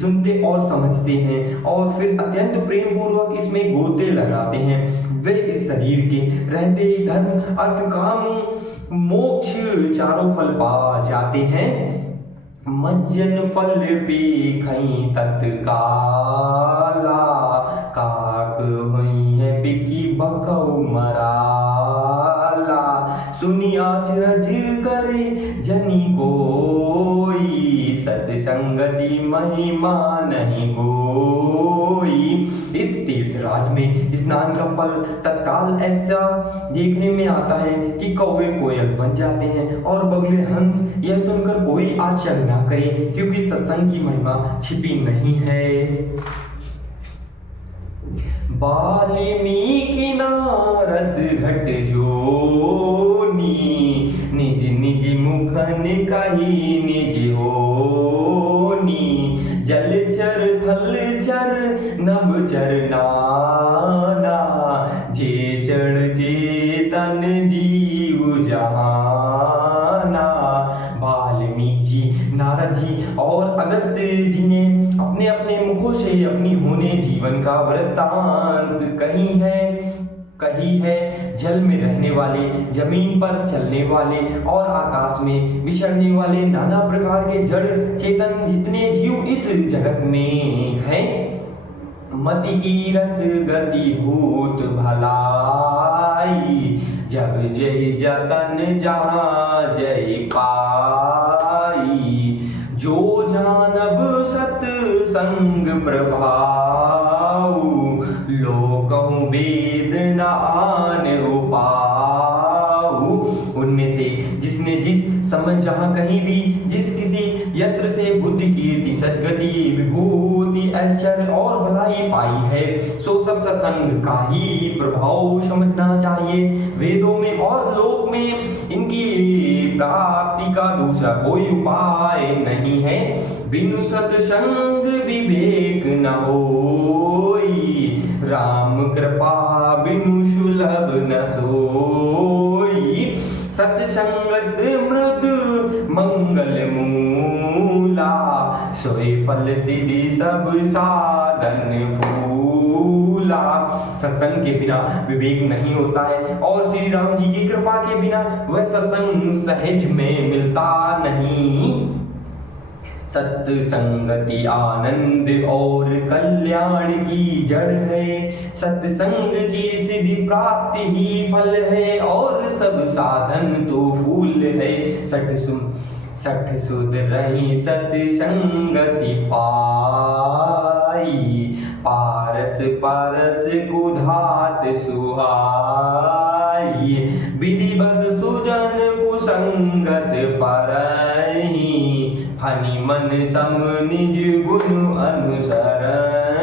सुनते और समझते हैं और फिर अत्यंत प्रेम पूर्वक इसमें गोते लगाते हैं। वे इस शरीर के रहते ही धर्म अर्थ काम मोक्ष चारों फल पा जाते हैं। मज्जन फल पे खई तत्काला काक हुई है बिकी बकौ मराला सुनी आचरज करे जनी कोई सत्संगति महिमा नहीं कोई। इस तीर्थराज में स्नान का फल तत्काल ऐसा देखने में आता है कि कौवे कोयल बन जाते हैं और बगुले हंस। यह सुनकर कोई आश्चर्य ना करे क्योंकि सत्संग की महिमा छिपी नहीं है। वाल्मीकि नारद घट जोनी निज निज मुखन कही निज होनी। जलचर थलचर नभचर नाना जे चढ़ चेतन जीव जहाना। वाल्मीकि जी, नारद जी और अगस्त्य जी ने अपने अपने मुखों से अपनी होने जीवन का वृत्तांत कही है। जल में रहने वाले, जमीन पर चलने वाले और आकाश में विचरने वाले नाना प्रकार के जड़ चेतन जितने जीव इस जगत में हैं, मति कीरत गति भूत भलाई जब जय जतन जहाँ जय पाई। जो जानब सत्संग प्रभाऊ लोकहु वेद न आन उपाऊ। उनमें से जिसने जिस समय जहाँ कहीं भी जिस किसी यत्र से बुद्धि कीर्ति सद्गति विभूति ऐश्वर्य और भलाई पाई है, सो सब सत्संग का ही प्रभाव समझना चाहिए। वेदों में और लोक में इनकी प्राप्ति का दूसरा कोई उपाय नहीं है। बिनु सत्संग विवेक न होई राम कृपा बिनु सुलभ न सोई। सत्संगत मृत मंगल मूला सोई फल सिद्धि सब साधन फूला। सत्संग के बिना विवेक नहीं होता है और श्री राम जी की कृपा के बिना वह सत्संग सहज में मिलता नहीं। सत्संगति आनंद और कल्याण की जड़ है। सत्संग की सिद्धि प्राप्ति ही फल है और सब साधन तो फूल है। सठ सुध रही सत्संगति पाई पारस परस कुधात सुहाई। विधि बस सुजन कुसंगत परही फनि मन सम निज गुण अनुसरहि।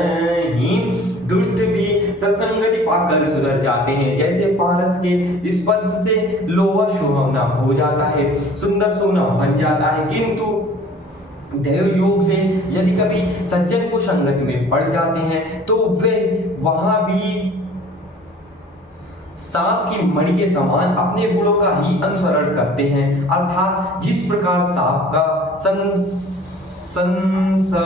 दुष्ट भी सत्संगति पाकर सुधर जाते हैं, जैसे पारस के स्पर्श से लोहा सुहावना हो जाता है, सुंदर सोना बन जाता है। किंतु देव योग से यदि कभी सज्जन को संगत में पड़ जाते हैं तो वे वहां भी सांप की मणि के समान अपने गुणों का ही अनुसरण करते हैं। अर्थात जिस प्रकार सांप का संसर्ग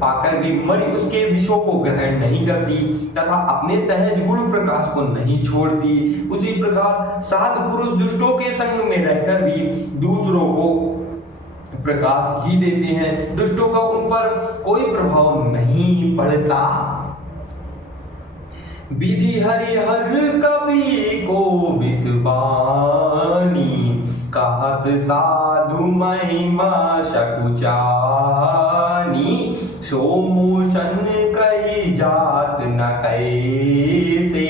पाकर भी मणि उसके विषों को ग्रहण नहीं करती तथा अपने सहज गुण प्रकाश को नहीं छोड़ती, उसी प्रकार साधु पुरुष दुष्टों के संग में रहकर भी दूसरों को प्रकाश ही देते हैं। दुष्टों का उन पर कोई प्रभाव नहीं पड़ता। विधि हरिहर कवि को बितबानी कहत साधु महिमा सकुचानी। सोमोशन कही जात न कैसे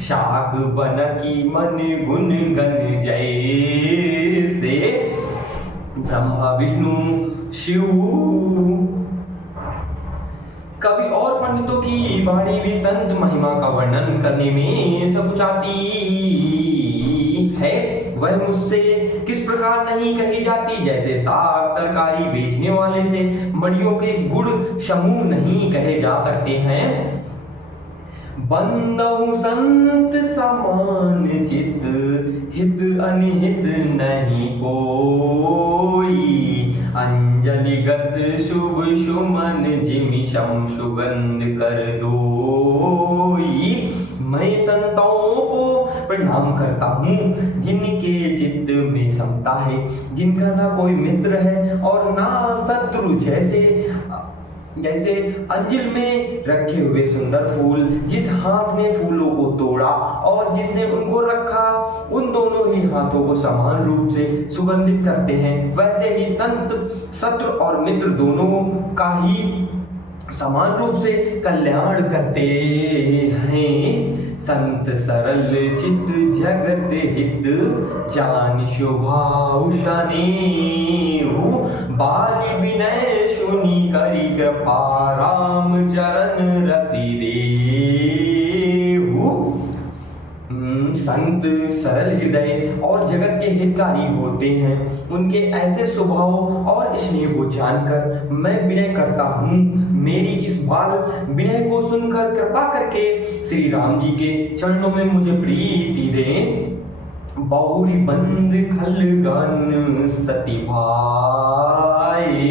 शाक बन की मन गुण गण जैसे। ब्रह्मा विष्णु शिव कवि और पंडितों की वाणी भी संत महिमा का वर्णन करने में सकुचाती है। वह मुझसे किस प्रकार नहीं कही जाती, जैसे साग तरकारी बेचने वाले से मड़ियों के गुड़ समूह नहीं कहे जा सकते हैं। बंदहु संत समान चित हित अनिहित नहीं कोई अंजलिगत शुभ सुमन जिमि शम सुगंध कर दोई। मैं संतों को प्रणाम करता हूँ जिनके चित्त में समता है, जिनका ना कोई मित्र है और ना शत्रु, जैसे अंजिल में रखे हुए सुंदर फूल, जिस हाथ ने फूलों को तोड़ा और जिसने उनको रखा, उन दोनों ही हाथों को समान रूप से सुगंधित करते हैं, वैसे ही संत शत्रु और मित्र दोनों का ही समान रूप से कल्याण करते हैं। संत सरल चित जगत हित जान शोभा उषाने, बाली विनय सुनी करी कृपा राम चरण रति देहु। संत सरल हृदय और जगत के हितकारी होते हैं। उनके ऐसे स्वभाव और स्नेह को जानकर मैं विनय करता हूँ। मेरी इस बाल विनय को सुनकर कृपा करके श्री राम जी के चरणों में मुझे प्रीति दें। बहुरी बंद खलगन सती भाई,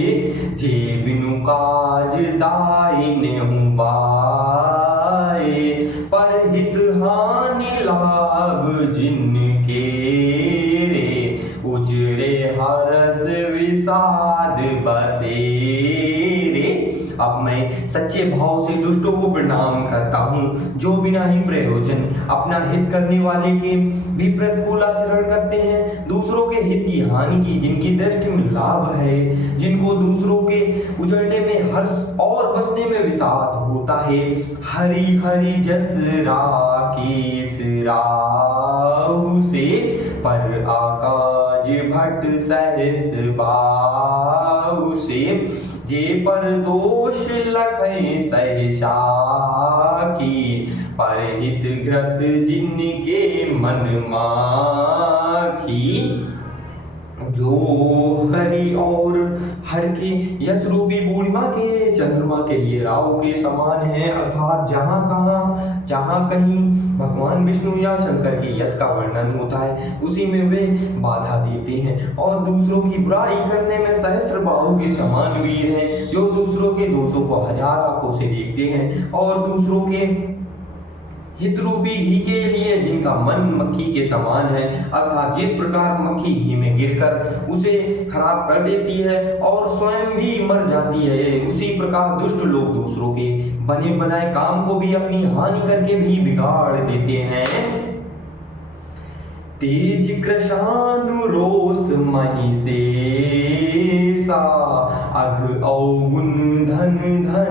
जे बिनु काज दाई नेहु बाई, पर हित हानि लाभ जिनके रे, उजरे हरस विषाद बसे रे। अब मैं सच्चे भाव से दुष्टों को प्रणाम करता हूँ, जो बिना ही प्रयोजन अपना हित करने वाले के भी प्रतिकूल आचरण करते हैं, दूसरों के हित की हानि की जिनकी दृष्टि में लाभ है, जिनको दूसरों के उजड़ने में हर्ष और बसने में विषाद होता है। हरि हरि जस राकेश राहु से, पर आकाज भट सहस बाहु से, जे पर दोष लखै सहसा की, पर हित ग्रत जिनके मन माखी। जो हरि और हर के यश रूपी पूर्णिमा के चंद्रमा के लिए राहु के समान है, अर्थात जहाँ कहीं भगवान विष्णु या शंकर के यश का वर्णन होता है, उसी में वे बाधा देते हैं। और दूसरों की बुराई करने में सहस्त्र बाहु के समान वीर हैं, जो दूसरों के दोषों को हजार आंखों से देखते हैं और दूसरों के हित रूपी घी के लिए जिनका मन मक्खी के समान है, अर्थात जिस प्रकार मक्खी घी में गिरकर उसे खराब कर देती है और स्वयं भी मर जाती है, उसी प्रकार दुष्ट लोग दूसरों के बने बनाए काम को भी अपनी हानि करके भी बिगाड़ देते हैं। तेज कृशानु रोष मही से सा, अघ औगुन धन धन